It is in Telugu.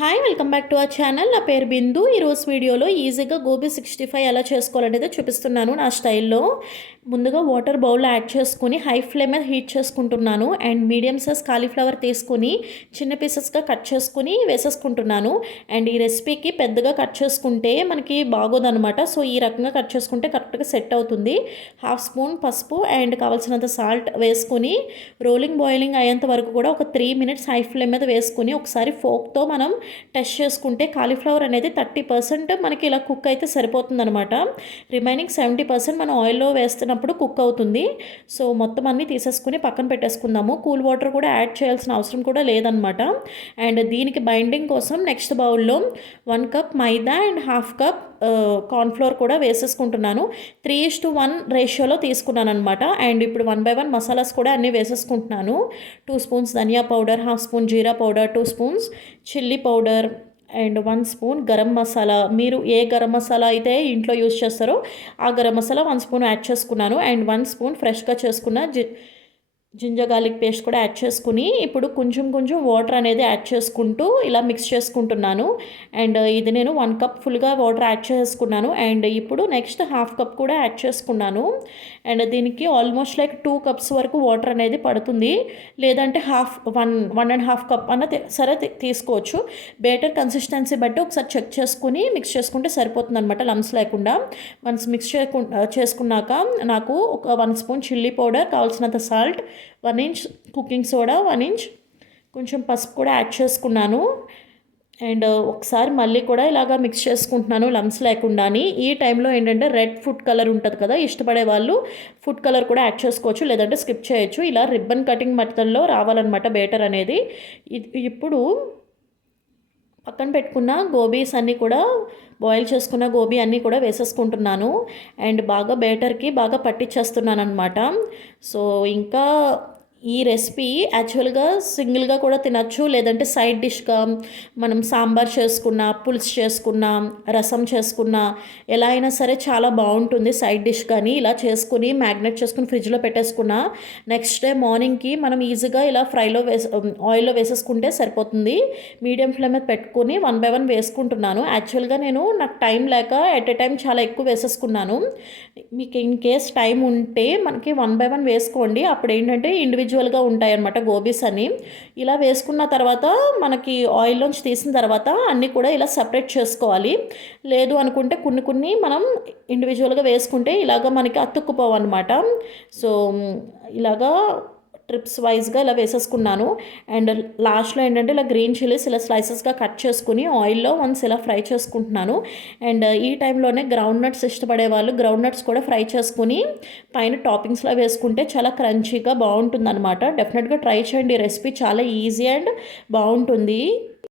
Hi welcome back to our channel. నా పేరు బిందు. ఈరోజు వీడియోలో ఈజీగా గోబీ 65 ఎలా చేసుకోవాలనేది చూపిస్తున్నాను నా స్టైల్లో. ముందుగా వాటర్ బౌల్ యాడ్ చేసుకొని హై ఫ్లేమ్ మీద హీట్ చేసుకుంటున్నాను. అండ్ మీడియం సైజ్ కాలీఫ్లవర్ తీసుకొని చిన్న పీసెస్గా కట్ చేసుకుని వేసేసుకుంటున్నాను. అండ్ ఈ రెసిపీకి పెద్దగా కట్ చేసుకుంటే మనకి బాగోదనమాట. సో ఈ రకంగా కట్ చేసుకుంటే కరెక్ట్గా సెట్ అవుతుంది. హాఫ్ స్పూన్ పసుపు అండ్ కావాల్సినంత సాల్ట్ వేసుకొని రోలింగ్ బాయిలింగ్ అయ్యేంత వరకు కూడా ఒక 3 మినిట్స్ హై ఫ్లేమ్ మీద వేసుకొని ఒకసారి ఫోక్తో మనం టెస్ట్ చేసుకుంటే కాలీఫ్లవర్ అనేది 30% మనకి ఇలా కుక్ అయితే సరిపోతుందనమాట. రిమైనింగ్ 70% మనం ఆయిల్లో వేస్తున్నప్పుడు కుక్ అవుతుంది. సో మొత్తం అన్నీ తీసేసుకుని పక్కన పెట్టేసుకుందాము. కూల్ వాటర్ కూడా యాడ్ చేయాల్సిన అవసరం కూడా లేదనమాట. అండ్ దీనికి బైండింగ్ కోసం నెక్స్ట్ బౌల్లో 1 cup maida and half cup cornflour కూడా వేసేసుకుంటున్నాను. 3:1 రేషియోలో తీసుకున్నాను అనమాట. అండ్ ఇప్పుడు 1 by 1 మసాలాస్ కూడా అన్నీ వేసేసుకుంటున్నాను. 2 స్పూన్స్ ధనియా పౌడర్, హాఫ్ స్పూన్ జీరా powder, 2 spoons chilli powder and 1 spoon garam masala. మీరు ఏ గరం మసాలా అయితే ఇంట్లో యూస్ చేస్తారో ఆ గరం మసాలా 1 స్పూన్ యాడ్ చేసుకున్నాను. అండ్ 1 స్పూన్ ఫ్రెష్గా చేసుకున్న జింజర్ గార్లిక్ పేస్ట్ కూడా యాడ్ చేసుకుని ఇప్పుడు కొంచెం కొంచెం వాటర్ అనేది యాడ్ చేసుకుంటూ ఇలా మిక్స్ చేసుకుంటున్నాను. అండ్ ఇది నేను 1 కప్ ఫుల్గా వాటర్ యాడ్ చేసుకున్నాను. అండ్ ఇప్పుడు నెక్స్ట్ హాఫ్ కప్ కూడా యాడ్ చేసుకున్నాను. అండ్ దీనికి ఆల్మోస్ట్ లైక్ 2 కప్స్ వరకు వాటర్ అనేది పడుతుంది. లేదంటే 1.5 కప్ అన్న సరే తీసుకోవచ్చు. బేటర్ కన్సిస్టెన్సీ బట్టి ఒకసారి చెక్ చేసుకుని మిక్స్ చేసుకుంటే సరిపోతుంది అనమాట, లంప్స్ లేకుండా. వన్స్ మిక్స్ చేసుకున్నాక నాకు ఒక 1 స్పూన్ చిల్లీ పౌడర్, కావాల్సినంత salt, 1 inch cooking soda, 1 inch కొంచెం పసుపు కూడా యాడ్ చేసుకున్నాను. అండ్ ఒకసారి మళ్ళీ కూడా ఇలాగా మిక్స్ చేసుకుంటున్నాను లంప్స్ లేకుండాని. ఈ టైంలో ఏంటంటే రెడ్ ఫుడ్ కలర్ ఉంటుంది కదా, ఇష్టపడే వాళ్ళు ఫుడ్ కలర్ కూడా యాడ్ చేసుకోవచ్చు, లేదంటే స్కిప్ చేయొచ్చు. ఇలా రిబ్బన్ కటింగ్ మెథడ్లో రావాలన్నమాట బేటర్ అనేది. ఇప్పుడు పక్కన పెట్టుకున్న గోబీస్ అన్నీ కూడా బాయిల్ చేసుకున్న గోబీ అన్నీ కూడా వేసేసుకుంటున్నాను. అండ్ బాగా బేటర్కి బాగా పట్టించేస్తున్నాను అనమాట. సో ఇంకా ఈ రెసిపీ యాక్చువల్గా సింగిల్గా కూడా తినచ్చు, లేదంటే సైడ్ డిష్గా మనం సాంబార్ చేసుకున్న, పులుసు చేసుకున్న, రసం చేసుకున్న, ఎలా అయినా సరే చాలా బాగుంటుంది సైడ్ డిష్. కానీ ఇలా చేసుకుని మ్యాగ్నేట్ చేసుకుని ఫ్రిడ్జ్లో పెట్టేసుకున్న నెక్స్ట్ డే మార్నింగ్కి మనం ఈజీగా ఇలా ఆయిల్లో వేసేసుకుంటే సరిపోతుంది. మీడియం ఫ్లేమ్ మీద పెట్టుకుని 1 by 1 వేసుకుంటున్నాను. యాక్చువల్గా నాకు టైం లేక ఎట్ ఎ టైం చాలా ఎక్కువ వేసేసుకున్నాను. మీకు ఇన్ కేస్ టైం ఉంటే మనకి 1 by 1 వేసుకోండి. అప్పుడు ఏంటంటే ఇండివిజువల్గా ఉంటాయి అన్నమాట గోబీస్ అని. ఇలా వేసుకున్న తర్వాత మనకి ఆయిల్లోంచి తీసిన తర్వాత అన్నీ కూడా ఇలా సపరేట్ చేసుకోవాలి. లేదు అనుకుంటే కొన్ని మనం ఇండివిజువల్గా వేసుకుంటే ఇలాగ మనకి అతుక్కుపోవన్నమాట. సో ఇలాగా ట్రిప్స్ వైజ్గా ఇలా వేసేసుకున్నాను. అండ్ లాస్ట్లో ఏంటంటే ఇలా గ్రీన్ చిల్లీస్ ఇలా స్లైసెస్గా కట్ చేసుకుని ఆయిల్లో వన్స్ ఇలా ఫ్రై చేసుకుంటున్నాను. అండ్ ఈ టైంలోనే గ్రౌండ్ నట్స్ ఇష్టపడే వాళ్ళు గ్రౌండ్ నట్స్ కూడా ఫ్రై చేసుకుని పైన టాపింగ్స్లో వేసుకుంటే చాలా క్రంచీగా బాగుంటుంది అనమాట. డెఫినెట్గా ట్రై చేయండి. రెసిపీ చాలా ఈజీ అండ్ బాగుంటుంది.